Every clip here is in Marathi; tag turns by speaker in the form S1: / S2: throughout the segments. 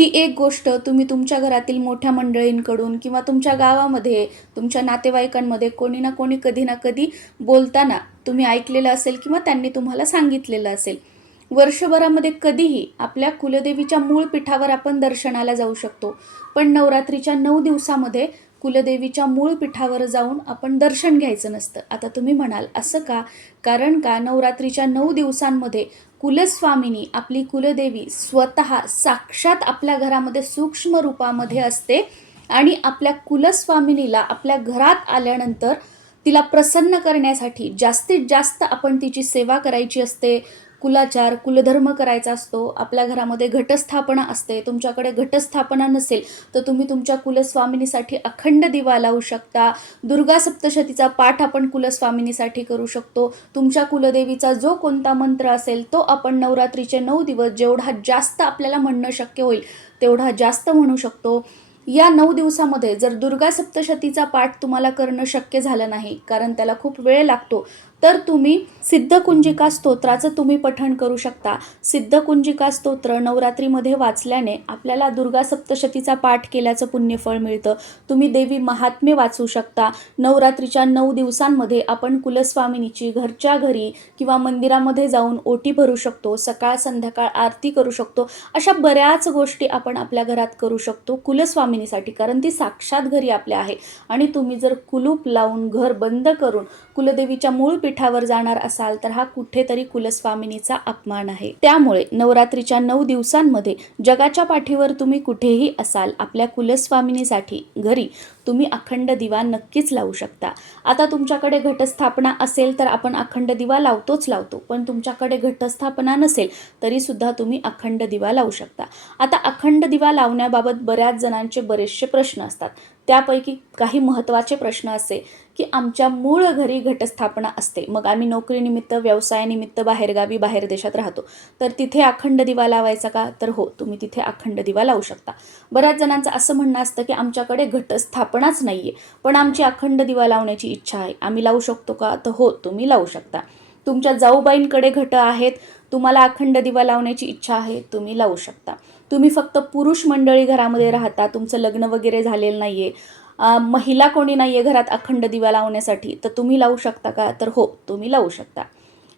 S1: ही एक गोष्ट तुम्ही तुमच्या घरातील मोठ्या मंडळींकडून किंवा तुमच्या गावामध्ये तुमच्या नातेवाईकांमध्ये कोणी ना कोणी कधी ना कधी बोलताना तुम्ही ऐकलेलं असेल किंवा त्यांनी तुम्हाला सांगितलेलं असेल. वर्षभरामध्ये कधीही आपल्या कुलदेवीच्या मूळ पीठावर आपण दर्शनाला जाऊ शकतो. पण नवरात्रीच्या नऊ दिवसामध्ये कुलदेवीच्या मूळ पीठावर जाऊन आपण दर्शन घ्यायचं नसतं. आता तुम्ही म्हणाल असं का? कारण का नवरात्रीच्या नऊ दिवसांमध्ये कुलस्वामिनी आपली कुलदेवी स्वतः साक्षात आपल्या घरामध्ये सूक्ष्म रूपामध्ये असते आणि आपल्या कुलस्वामिनीला आपल्या घरात आल्यानंतर तिला प्रसन्न करण्यासाठी जास्तीत जास्त आपण तिची सेवा करायची असते. कुलाचार कुलधर्म करायचा असतो आपल्या घरामध्ये घटस्थापना असते तुमच्याकडे घटस्थापना नसेल तर तुम्ही तुमच्या कुलस्वामिनीसाठी अखंड दिवा लावू शकता. दुर्गा सप्तशतीचा पाठ आपण कुलस्वामिनीसाठी करू शकतो. तुमच्या कुलदेवीचा जो कोणता मंत्र असेल तो आपण नवरात्रीचे नऊ दिवस जेवढा जास्त आपल्याला म्हणणं शक्य होईल तेवढा जास्त म्हणू शकतो. या नऊ दिवसामध्ये जर दुर्गा सप्तशतीचा पाठ तुम्हाला करणं शक्य झालं नाही कारण त्याला खूप वेळ लागतो तर तुम्ही सिद्धकुंजिका स्तोत्राचं तुम्ही पठण करू शकता. सिद्धकुंजिका स्तोत्र नवरात्रीमध्ये वाचल्याने आपल्याला दुर्गा सप्तशतीचा पाठ केल्याचं पुण्यफळ मिळतं. तुम्ही देवी महात्मे वाचू शकता. नवरात्रीच्या नऊ दिवसांमध्ये आपण कुलस्वामिनीची घरच्या घरी किंवा मंदिरामध्ये जाऊन ओटी भरू शकतो. सकाळ संध्याकाळ आरती करू शकतो. अशा बऱ्याच गोष्टी आपण आपल्या घरात करू शकतो कुलस्वामिनीसाठी कारण ती साक्षात घरी आपल्या आहे. आणि तुम्ही जर कुलूप लावून घर बंद करून कुलदेवीच्या मूळ पीठावर जाणार असाल तर हा कुठेतरी कुलस्वामिनीचा अपमान आहे. त्यामुळे नवरात्रीच्या नऊ दिवसांमध्ये जगाच्या पाठीवर तुम्ही कुठेही असाल आपल्या कुलस्वामिनीसाठी घरी तुम्ही अखंड दिवा नक्कीच लावू शकता. आता तुमच्याकडे घटस्थापना असेल तर आपण अखंड दिवा लावतोच लावतो पण तुमच्याकडे घटस्थापना नसेल तरी सुद्धा तुम्ही अखंड दिवा लावू शकता. आता अखंड दिवा लावण्याबाबत बऱ्याच जणांचे बरेचसे प्रश्न असतात. त्यापैकी काही महत्त्वाचे प्रश्न असे की आमच्या मूळ घरी घटस्थापना असते. मग आम्ही नोकरीनिमित्त व्यवसायानिमित्त बाहेरगावी बाहेर देशात राहतो. तर तिथे अखंड दिवा लावायचा का? तर हो तुम्ही तिथे अखंड दिवा लावू शकता. बऱ्याच जणांचं असं म्हणणं असतं की आमच्याकडे घटस्थापनाच नाही आहे पण आमची अखंड दिवा लावण्याची इच्छा आहे. आम्ही लावू शकतो का? तर हो तुम्ही लावू शकता. तुमच्या जाऊबाईंकडे घट आहेत. तुम्हाला अखंड दिवा लावण्याची इच्छा आहे. तुम्ही लावू शकता. तुम्ही फक्त पुरुष मंडळी घरामध्ये राहता तुमचं लग्न वगैरे झालेलं नाही आहे महिला कोणी नाही आहे घरात अखंड दिवा लावण्यासाठी तर तुम्ही लावू शकता का? तर हो तुम्ही लावू शकता.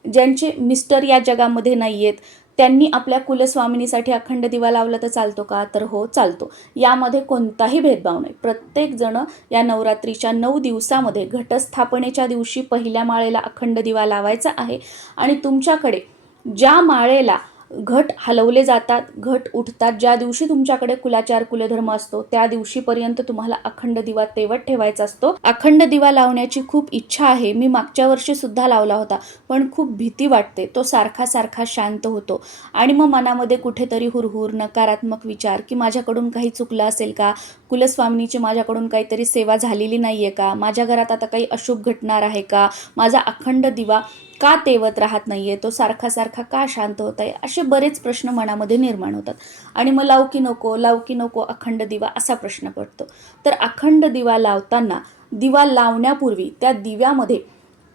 S1: ज्यांचे मिस्टर या जगामध्ये नाही आहेत त्यांनी आपल्या कुलस्वामिनीसाठी अखंड दिवा लावला तर चालतो का? तर हो चालतो. यामध्ये कोणताही भेदभाव नाही. प्रत्येकजणं या नवरात्रीच्या नऊ दिवसामध्ये घटस्थापनेच्या दिवशी पहिल्या माळेला अखंड दिवा लावायचा आहे आणि तुमच्याकडे ज्या माळेला घट हलवले जातात घट उठतात. ज्या दिवशी तुमच्याकडे कुलाचार कुलधर्म असतो त्या दिवशीपर्यंत तुम्हाला अखंड दिवा तेवत ठेवायचा असतो. अखंड दिवा लावण्याची खूप इच्छा आहे. मी मागच्या वर्षी सुद्धा लावला होता पण खूप भीती वाटते. तो सारखा सारखा शांत होतो. आणि मग मनामध्ये कुठेतरी हुरहुर नकारात्मक विचार की माझ्याकडून काही चुकलं असेल का? कुलस्वामिनीची माझ्याकडून काहीतरी सेवा झालेली नाही आहे का? माझ्या घरात आता काही अशुभ घटणार आहे का? माझा अखंड दिवा का तेवत राहत नाही आहे तो सारखा सारखा का शांत होत आहे असे बरेच प्रश्न मनामध्ये निर्माण होतात. आणि मग लाव की नको लाव की नको अखंड दिवा असा प्रश्न पडतो. तर अखंड दिवा लावताना दिवा लावण्यापूर्वी त्या दिव्यामध्ये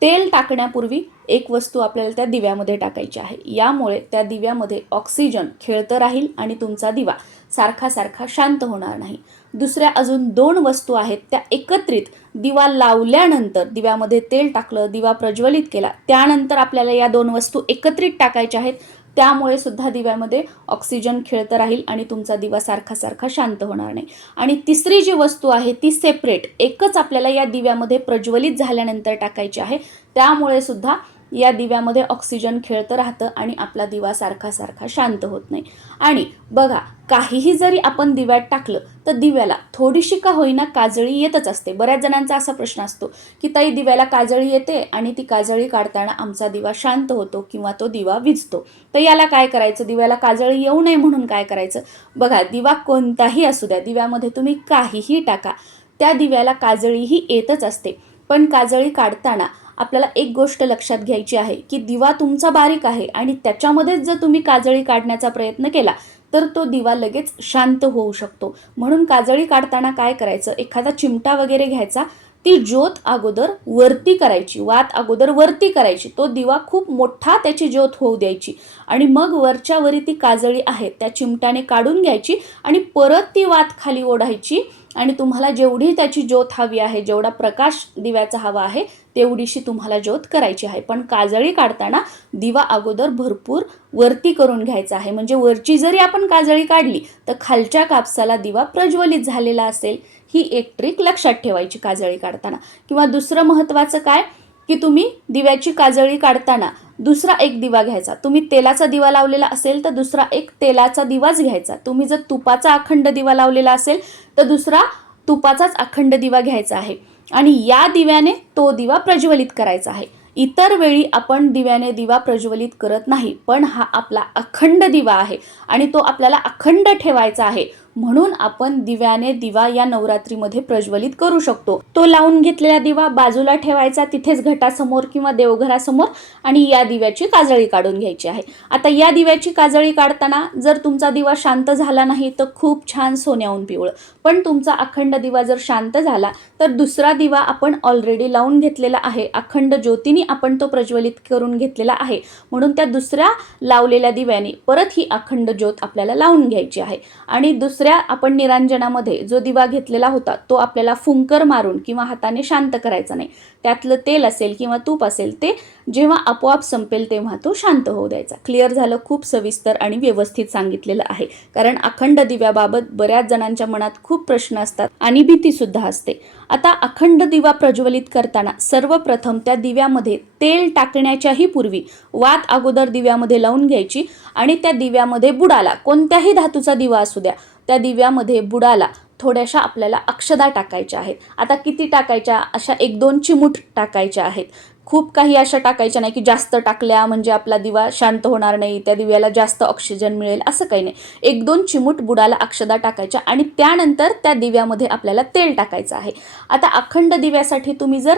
S1: तेल टाकण्यापूर्वी एक वस्तू आपल्याला त्या दिव्यामध्ये टाकायची आहे. यामुळे त्या दिव्यामध्ये ऑक्सिजन खेळतं राहील आणि तुमचा दिवा सारखा सारखा शांत होणार नाही. दुसऱ्या अजून दोन वस्तू आहेत त्या एकत्रित दिवा लावल्यानंतर दिव्यामध्ये तेल टाकलं दिवा प्रज्वलित केला त्यानंतर आपल्याला या दोन वस्तू एकत्रित टाकायच्या आहेत. त्यामुळे सुद्धा दिव्यामध्ये ऑक्सिजन खेळतं राहील आणि तुमचा दिवा सारखा सारखा शांत होणार नाही. आणि तिसरी जी वस्तू आहे ती सेपरेट एकच आपल्याला या दिव्यामध्ये प्रज्वलित झाल्यानंतर टाकायची आहे. त्यामुळे सुद्धा या दिव्यामध्ये ऑक्सिजन खेळतं राहतं आणि आपला दिवा सारखा सारखा शांत होत नाही. आणि बघा काहीही जरी आपण दिव्यात टाकलं तर दिव्याला थोडीशी का होईना काजळी येतच असते. बऱ्याच जणांचा असा प्रश्न असतो की ताई दिव्याला काजळी येते आणि ती काजळी काढताना आमचा दिवा शांत होतो किंवा तो दिवा विजतो. तर याला काय करायचं? दिव्याला काजळी येऊ नये म्हणून काय करायचं? बघा दिवा कोणताही असू द्या दिव्यामध्ये तुम्ही काहीही टाका त्या दिव्याला काजळीही येतच असते. पण काजळी काढताना आपल्याला एक गोष्ट लक्षात घ्यायची आहे की दिवा तुमचा बारीक आहे आणि त्याच्यामध्येच जर तुम्ही काजळी काढण्याचा प्रयत्न केला तर तो दिवा लगेच शांत होऊ शकतो. म्हणून काजळी काढताना काय करायचं? एखादा चिमटा वगैरे घ्यायचा ती ज्योत अगोदर वरती करायची वात अगोदर वरती करायची तो दिवा खूप मोठा त्याची ज्योत होऊ द्यायची आणि मग वरच्या वरी ती काजळी आहे त्या चिमट्याने काढून घ्यायची आणि परत ती वात खाली ओढायची आणि तुम्हाला जेवढी त्याची ज्योत हवी आहे जेवढा प्रकाश दिव्याचा हवा आहे तेवढीशी तुम्हाला ज्योत करायची आहे. पण काजळी काढताना दिवा अगोदर भरपूर वरती करून घ्यायचा आहे. म्हणजे वरची जरी आपण काजळी काढली तर खालच्या कापसाला दिवा प्रज्वलित झालेला असेल. ही एक ट्रिक लक्षात ठेवायची काजळी काढताना. किंवा दुसरं महत्त्वाचं काय? की तुम्ही दिव्याची काजळी काढताना दुसरा एक दिवा घ्यायचा. तुम्ही तेलाचा दिवा लावलेला असेल तर दुसरा एक तेलाचा दिवाच घ्यायचा. तुम्ही जर तुपाचा अखंड दिवा लावलेला असेल तर दुसरा तुपाचाच अखंड दिवा घ्यायचा आहे. आणि या दिव्याने तो दिवा प्रज्वलित करायचा आहे. इतर वेळी आपण दिव्याने दिवा प्रज्वलित करत नाही पण हा आपला अखंड दिवा आहे आणि तो आपल्याला अखंड ठेवायचा आहे. म्हणून आपण दिव्याने दिवा या नवरात्रीमध्ये प्रज्वलित करू शकतो. तो लावून घेतलेला दिवा बाजूला ठेवायचा तिथेच घटासमोर किंवा देवघरासमोर आणि या दिव्याची काजळी काढून घ्यायची आहे. आता या दिव्याची काजळी काढताना जर तुमचा दिवा शांत झाला नाही तर खूप छान सोन्याहून पिवळं. पण तुमचा अखंड दिवा जर शांत झाला तर दुसरा दिवा आपण ऑलरेडी लावून घेतलेला आहे. अखंड ज्योतीने आपण तो प्रज्वलित करून घेतलेला आहे. म्हणून त्या दुसऱ्या लावलेल्या दिव्याने परत ही अखंड ज्योत आपल्याला लावून घ्यायची आहे. आणि दुसऱ्या आपण निरांजनामध्ये जो दिवा घेतलेला होता तो आपल्याला फुंकर मारून किंवा हाताने शांत करायचा नाही. त्यातलं तेल असेल किंवा तूप असेल ते जेव्हा आपोआप संपेल तेव्हा तो शांत होऊ द्यायचा. क्लिअर झालं खूप सविस्तर आणि व्यवस्थित सांगितलेलं आहे. कारण अखंड दिव्याबाबत बऱ्याच जणांच्या मनात खूप प्रश्न असतात आणि भीती सुद्धा असते. आता अखंड दिवा प्रज्वलित करताना सर्वप्रथम त्या दिव्यामध्ये तेल टाकण्याच्याही पूर्वी वात अगोदर दिव्यामध्ये लावून घ्यायची आणि त्या दिव्यामध्ये बुडाला. कोणत्याही धातूचा दिवा असू द्या त्या दिव्यामध्ये बुडाला. थोड्याशा आपल्याला अक्षदा टाकायच्या आहेत. आता किती टाकायच्या? अशा एक दोन चिमूट टाकायच्या आहेत. खूप काही अशा टाकायच्या नाही की जास्त टाकल्या म्हणजे आपला दिवा शांत होणार नाही त्या दिव्याला जास्त ऑक्सिजन मिळेल असं काही नाही. एक दोन चिमूट बुडाला अक्षदा टाकायच्या आणि त्यानंतर त्या दिव्यामध्ये आपल्याला तेल टाकायचं आहे. आता अखंड दिव्यासाठी तुम्ही जर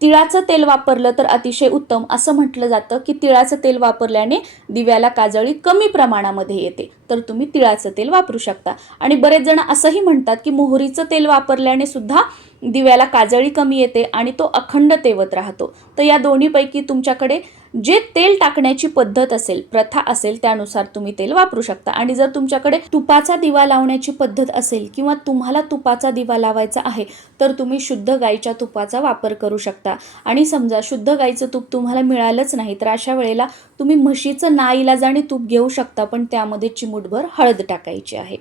S1: तिळाचं तेल वापरलं तर अतिशय उत्तम असं म्हटलं जातं की तिळाचं तेल वापरल्याने दिव्याला काजळी कमी प्रमाणामध्ये येते. तर तुम्ही तिळाचं तेल वापरू शकता. आणि बरेच जण असंही म्हणतात की मोहरीचं तेल वापरल्याने सुद्धा दिव्याला काजळी कमी येते आणि तो अखंड तेवत राहतो. तर या दोन्हीपैकी तुमच्याकडे जे तेल टाकण्याची पद्धत असेल प्रथा असेल त्यानुसार तुम्ही तेल वापरू शकता. आणि जर तुमच्याकडे तुपाचा दिवा लावण्याची पद्धत असेल किंवा तुम्हाला तुपाचा दिवा लावायचा आहे तर तुम्ही शुद्ध गाईच्या तुपाचा वापर करू शकता. आणि समजा शुद्ध गाईचं तूप तुम्हाला मिळालंच नाही तर अशा वेळेला तुम्ही म्हशीचं नाईलाजाने तूप घेऊ शकता पण त्यामध्ये चिमूटभर हळद टाकायची आहे.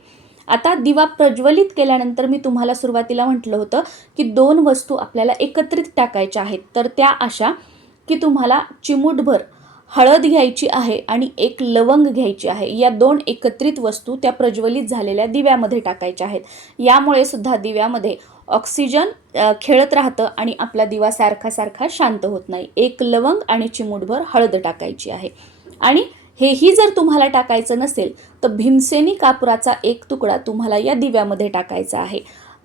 S1: आता दिवा प्रज्वलित केल्यानंतर मी तुम्हाला सुरुवातीला म्हटलं होतं की दोन वस्तू आपल्याला एकत्रित टाकायच्या आहेत. तर त्या अशा की तुम्हाला चिमूटभर हळद घ्यायची आहे आणि एक लवंग घ्यायची आहे. या दोन एकत्रित वस्तू त्या प्रज्वलित झालेल्या दिव्यामध्ये टाकायच्या आहेत. यामुळे सुद्धा दिव्यामध्ये ऑक्सिजन खेळत राहतं आणि आपला दिवा सारखा सारखा शांत होत नाही. एक लवंग आणि चिमूटभर हळद टाकायची आहे. आणि हेही जर तुम्हाला टाकायचं नसेल तर भीमसेनी कापुराचा एक तुकडा तुम्हाला या दिव्यामध्ये टाकायचा आहे.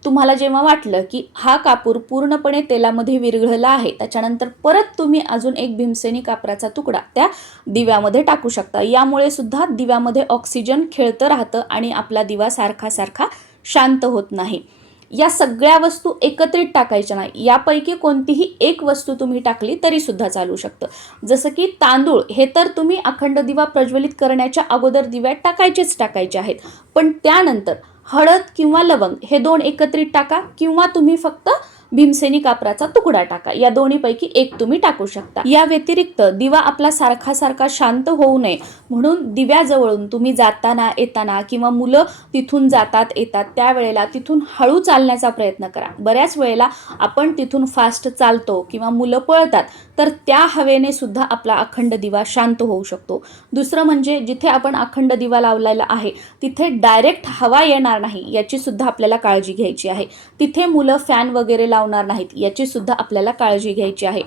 S1: तुम्हाला जेव्हा वाटलं की हा कापूर पूर्णपणे तेलामध्ये विरघळला आहे त्याच्यानंतर परत तुम्ही अजून एक भीमसेनी कापराचा तुकडा त्या दिव्यामध्ये टाकू शकता. यामुळे सुद्धा दिव्यामध्ये ऑक्सिजन खेळतं राहतं आणि आपला दिवा सारखा सारखा शांत होत नाही. या सगळ्या वस्तू एकत्रित टाकायच्या नाही. यापैकी कोणतीही एक वस्तू तुम्ही टाकली तरी सुद्धा चालू शकतं. जसं की तांदूळ हे तर तुम्ही अखंड दिवा प्रज्वलित करण्याच्या अगोदर दिव्यात टाकायचेच टाकायचे आहेत. पण त्यानंतर हळद किंवा लवंग हे दोन एकत्रित टाका किंवा तुम्ही फक्त भीमसेनी कापराचा तुकडा टाका. या दोन्हीपैकी एक तुम्ही टाकू शकता. या व्यतिरिक्त दिवा आपला सारखा सारखा शांत होऊ नये. म्हणून दिव्याजवळून तुम्ही जाताना येताना किंवा मुलं तिथून जातात येतात त्यावेळेला तिथून हळू चालण्याचा प्रयत्न करा. बऱ्याच वेळेला आपण तिथून फास्ट चालतो किंवा मुलं पळतात तर त्या हवेने सुद्धा आपला अखंड दिवा शांत होऊ शकतो. दुसरं म्हणजे जिथे आपण अखंड दिवा लावलेला आहे तिथे डायरेक्ट हवा येणार नाही याची सुद्धा आपल्याला काळजी घ्यायची आहे. तिथे मुलं फॅन वगैरे लावणार नाहीत याची सुद्धा आपल्याला काळजी घ्यायची आहे.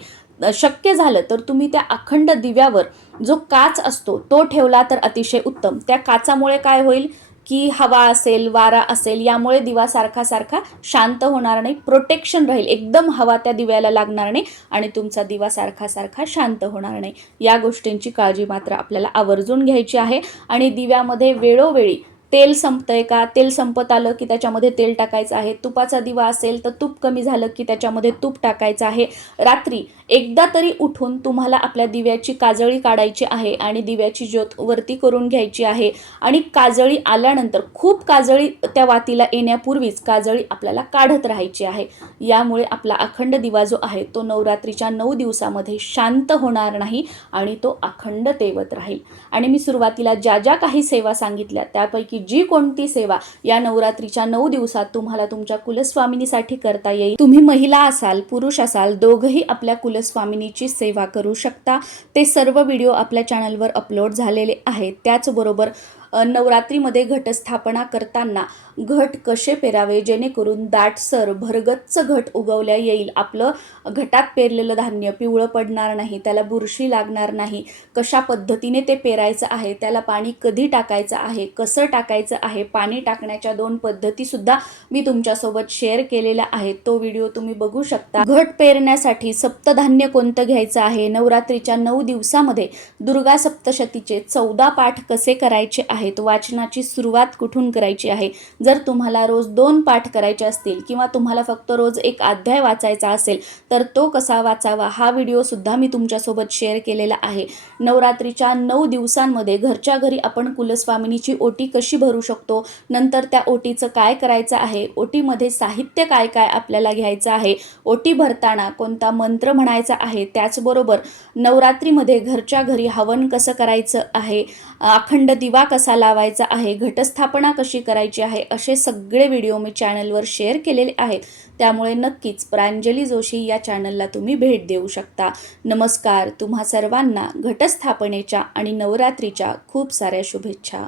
S1: शक्य झालं तर तुम्ही त्या अखंड दिव्यावर जो काच असतो तो ठेवला तर अतिशय उत्तम. त्या काचामुळे काय होईल की हवा असेल वारा असेल यामुळे दिवा सारखा सारखा शांत होणार नाही प्रोटेक्शन राहील. एकदम हवा त्या दिव्याला लागणार नाही आणि तुमचा दिवा सारखा सारखा शांत होणार नाही. या गोष्टींची काळजी मात्र आपल्याला आवर्जून घ्यायची आहे आणि दिव्यामध्ये वेळोवेळी तेल संपतंय का? तेल संपत आलं की त्याच्यामध्ये तेल टाकायचं आहे. तुपाचा दिवा असेल तर तूप कमी झालं की त्याच्यामध्ये तूप टाकायचं आहे. रात्री एकदा तरी उठून तुम्हाला आपल्या दिव्याची काजळी काढायची आहे आणि दिव्याची ज्योत वरती करून घ्यायची आहे. आणि काजळी आल्यानंतर खूप काजळी त्या वातीला येण्यापूर्वीच काजळी आपल्याला काढत राहायची आहे. यामुळे आपला अखंड दिवा जो आहे तो नवरात्रीच्या नऊ दिवसामध्ये शांत होणार नाही आणि तो अखंड तेवत राहील. आणि मी सुरुवातीला ज्या ज्या काही सेवा सांगितल्या त्यापैकी जी कोणती सेवा या नवरात्रीच्या नऊ दिवसात तुम्हाला तुमच्या कुलस्वामिनीसाठी करता येईल? तुम्ही महिला असाल पुरुष असाल दोघही आपल्या कुलस्वामिनीची सेवा करू शकता. ते सर्व व्हिडिओ आपल्या चॅनलवर अपलोड झालेले आहेत. त्याचबरोबर नवरात्रीमध्ये घटस्थापना करताना घट कसे पेरावे? जेणेकरून दाटसर भरगच्च घट उगवल्या येईल. आपलं घटात पेरलेलं धान्य पिवळं पडणार नाही त्याला बुरशी लागणार नाही. कशा पद्धतीने ते पेरायचं आहे? त्याला पाणी कधी टाकायचं आहे? कसं टाकायचं आहे? पाणी टाकण्याच्या दोन पद्धतीसुद्धा मी तुमच्यासोबत शेअर केलेल्या आहेत. तो व्हिडिओ तुम्ही बघू शकता. घट पेरण्यासाठी सप्तधान्य कोणतं घ्यायचं आहे? नवरात्रीच्या नऊ दिवसामध्ये दुर्गा सप्तशतीचे चौदा पाठ कसे करायचे आहेत? वाचनाची सुरुवात कुठून करायची आहे? जर तुम्हाला रोज दोन पाठ करायचे असतील किंवा तुम्हाला फक्त रोज एक अध्याय वाचायचा असेल तर तो कसा वाचावा हा व्हिडिओसुद्धा मी तुमच्यासोबत शेअर केलेला आहे. नवरात्रीच्या नऊ दिवसांमध्ये घरच्या घरी आपण कुलस्वामिनीची ओटी कशी भरू शकतो? नंतर त्या ओटीचं काय करायचं आहे? ओटीमध्ये साहित्य काय काय आपल्याला घ्यायचं आहे? ओटी भरताना कोणता मंत्र म्हणायचा आहे? त्याचबरोबर नवरात्रीमध्ये घरच्या घरी हवन कसं करायचं आहे? अखंड दिवा कसा लावायचा आहे? घटस्थापना कशी करायची आहे? असे सगळे व्हिडिओ मी चॅनलवर शेअर केलेले आहेत. त्यामुळे नक्कीच प्रांजली जोशी या चॅनलला तुम्ही भेट देऊ शकता. नमस्कार. तुम्हा सर्वांना घटस्थापनेच्या आणि नवरात्रीच्या खूप साऱ्या शुभेच्छा.